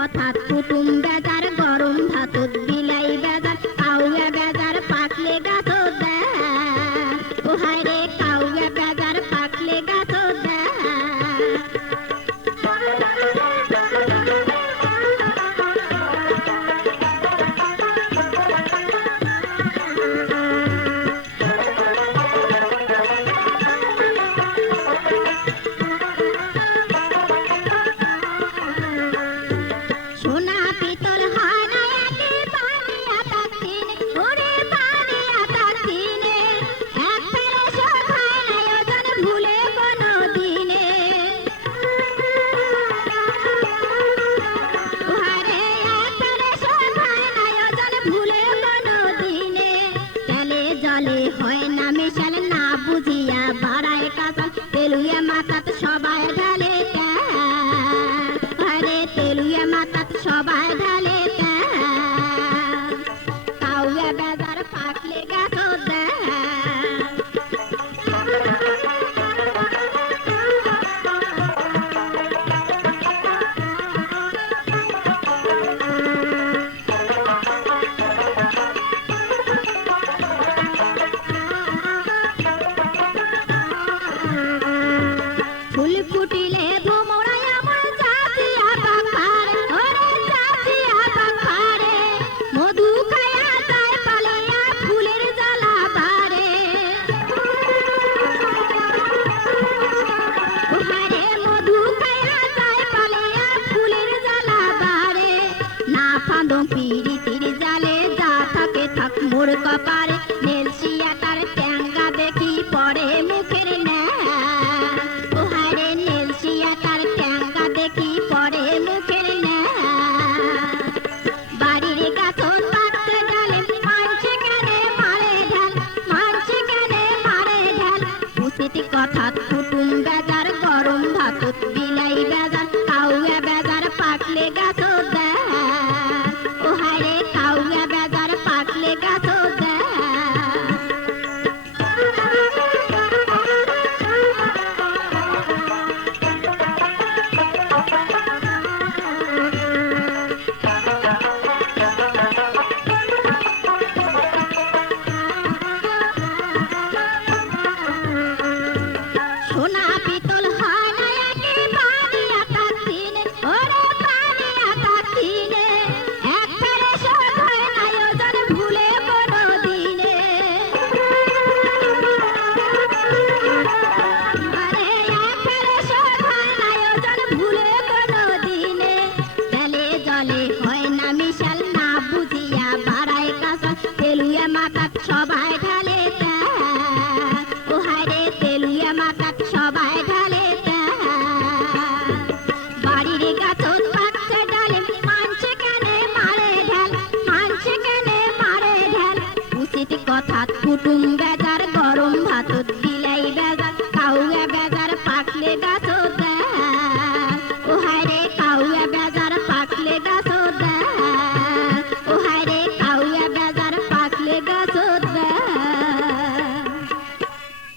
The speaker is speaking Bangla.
কথা কুটুম বেজার গরম ভাতত বিলাই বেজার কাউয়া বেজার পাকলে গাছ দেয় ও হায় রে কাউয়া বেজার পাকলে গাছ দেয় হয় না মিশাল না বুঝিয়া বাড়ায় কাঁচাল তেলুয়া মাথাত সবাই ঢালে আরে তেলুয়া মাথাত সবাই ঢালে কাউয়া বেজার পাকলে গাছ দেয় ফুল ফুটিলে ভোমরাই আমার চাচিয়া পাখারে ওরে চাচিয়া পাখারে মধু খায়া যায় পালিয়া ফুলের জ্বালা বারে ওহারে মধু খায়া যায় পালিয়া ফুলের জ্বালা বারে না ফাঁদো পিরিতির জালে যা থাকে থাক মোর কপারে নেলসিয়া তার ট্যাঙ্গা দেখি পড়ে মুখের ন্যা দেখি পরে মুখের বাড়ির গাছন পাকতে ডালে মানছে কেনে মারে ঢাল মানছে কেনে মারে ঢাল উচিত কথা কুটুম বেজার গরম ভাতত বিলাই বেজার কাউয়া বেজার পাকলে গাছ দেয় ও হায় রে কাউয়া বেজার পাকলে গাছ দেয় সোনা পিতল হয় না একে পানিয়া তার দিনে ওরে পানিয়া তার দিনে এক ফেরে শোধ হয় না ওজন ভুলে কোনো দিনে আরে এক ফেরে শোধ হয় না ওজন ভুলে কোনো দিনে জলে জলে হয় না মিশাল না বুঝিয়া বাড়ায় কাঁচা তেলুয়া মাথাত সবাই ঢালে ও হায় রে তেলুয়া মাথাত সবাই ঢালে বাড়ির গাছত পাকছে ডালে মানছে কেনে মারে ঢাল মানছে কেনে মারে ঢাল উচিত কথা কুটুম